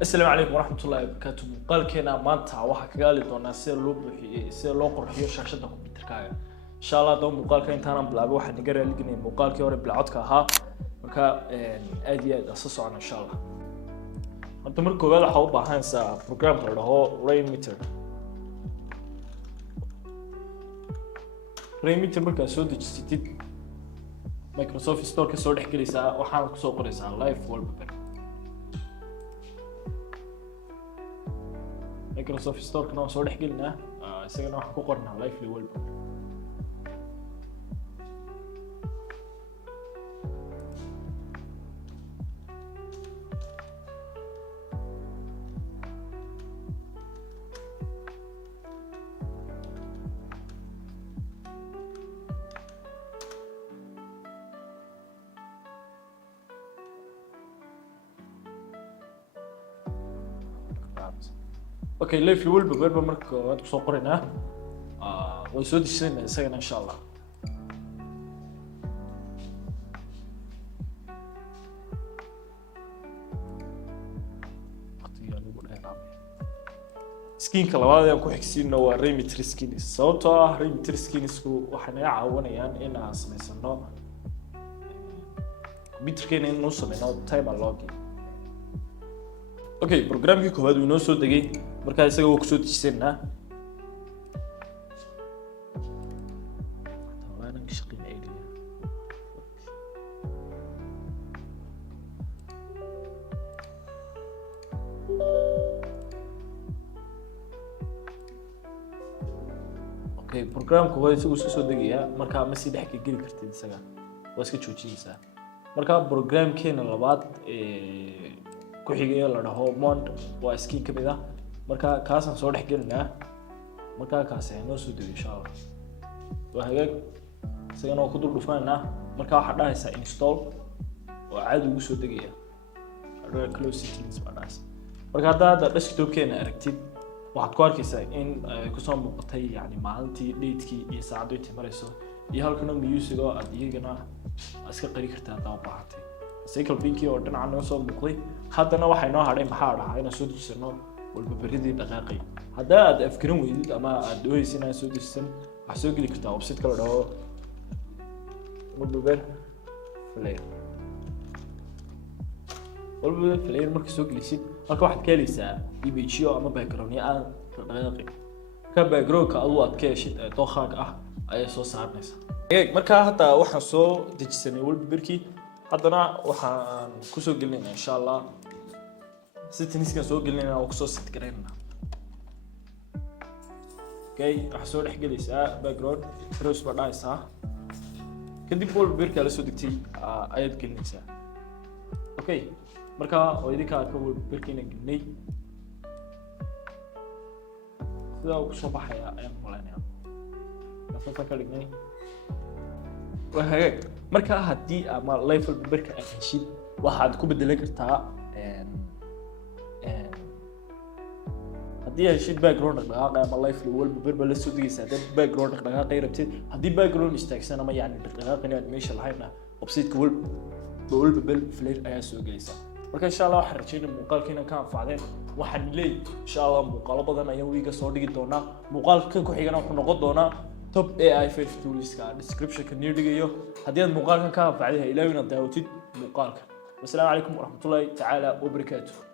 السلام عليكم ورحمة الله وبركاته. مقالكينا maanta waxa kaga hadli doonaa sida loo buuxiyo sida loo qurxiyo shaashada kombiyuutarkaaga. Insha Allah doon maqaalka intaan bilaabo waxaan naga raalignay maqaalkii hore bilcodka ahaa. Marka aad iyo aad asoo socon insha Allah. Hadda marka koowaad waxa u baahanaysaa program la dhaho Rainmeter. Rainmeter marka soo dejisatid Microsoft Store ka soo dhaxgelaysaa waxaan ku soo qoraysaa live wallpaper. Microsoft Store kana soo dhaxgelinaa isagana waxa ku qornaa live wallpaper. Okay, live wallpaper marka waad ku soo qoraynaa way soo dejinayna isagana insha Allah. Skinka labaad ee ku xigsiino waa Rainmeter skins. Sababtoo ah Rainmeter skinsku waxay naga caawinayaan in aan sameysano computerkeena inuu sameeyo time login. Okay, programkii koowaad uu noo soo degay marka isaga uu ku soo dejisanaa. Tawaana shaqin idea. Okay, programku waa isagu soo degaya marka ma si dhex ka geli kartid isaga. Waa iska joojinaysaa. Marka programkeena labaad ku xigay la dhaho Mond waa skin kamid ah marka kaas aan soo dhaxgelinaa marka kaas ay noo soo degay insha Allah. Waa hagaag isagana oo ku dul dhufaanaa marka waxa dhahaysa install oo caadi ugu soo degaya. Adoo close settings banaas. Marka hadda desktop-keena aragtid waxaad ku arkaysaa in ku soo muuqatay yani maalintii date-kii iyo saacadii inta marayso iyo halkan music oo aad iyagana iska qari kartaa daba baahatay. Cycle pinky oo dhinaca noo soo muuqday haddana waxay noo hadhay maxaa dhahay inaan soo dejisano wallpaperidii dhaqaaqay. Hadda aad afkirin weydid ama aad doonaysid inaad soo dejisan waxa soo geli kartaa website kala dhaho wallpaper flare. Wallpaper flare marka soo gelisid halka waxaad ka helaysaa image ama background aan dhaqaaqay. Ka background-ka aad ka heshid dookhaaga ah ayay soo saarnaysaa. Marka hadda waxaan soo dejisanay wallpaperkii haddana waxaan ku soo gelinaynaa insha Allah settingskan soo gelinaynaa oo ku soo set gareynaa. Okay, waxa soo dhaxgelaysaa background browse ba dhaysaa kadib wallpaperka la soo degtay ayaad gelinaysaa. Okay, marka oo idinka ka wallpaperkina gelinay sida uu soo baxaya ayaan maleynayaa. Kaasoo ka dhignay وهيك marka hadii ama live wallpaper-ka aad heshid waxaad ku bedelan kartaa hadii heshid background dhaqdhaqaaq ama live wallpaper la soo degaysaa dad background dhaqdhaqaaq ay rabtid hadii background istaagsan ama yani dhaqdhaqaaq inaad meesha lahayna website-ka wallpaper flare ayaa soo gelaysaa. marka insha Allah waxaan rajaynaa muuqaalkeena ka anfacday waxaan leeyahay insha Allah muuqaalo badan ayaan wiiga soo dhigi doonaa. muuqaalka ku xigana wuxuu noqon doonaa top AI5 tools ka description-ka nidigayo hadii aad muuqaalkan ka anfacday ha ilaawina daawatid muuqaalka. Wassalaamu calaykum warahmatullaahi ta'ala wa barakaatuh.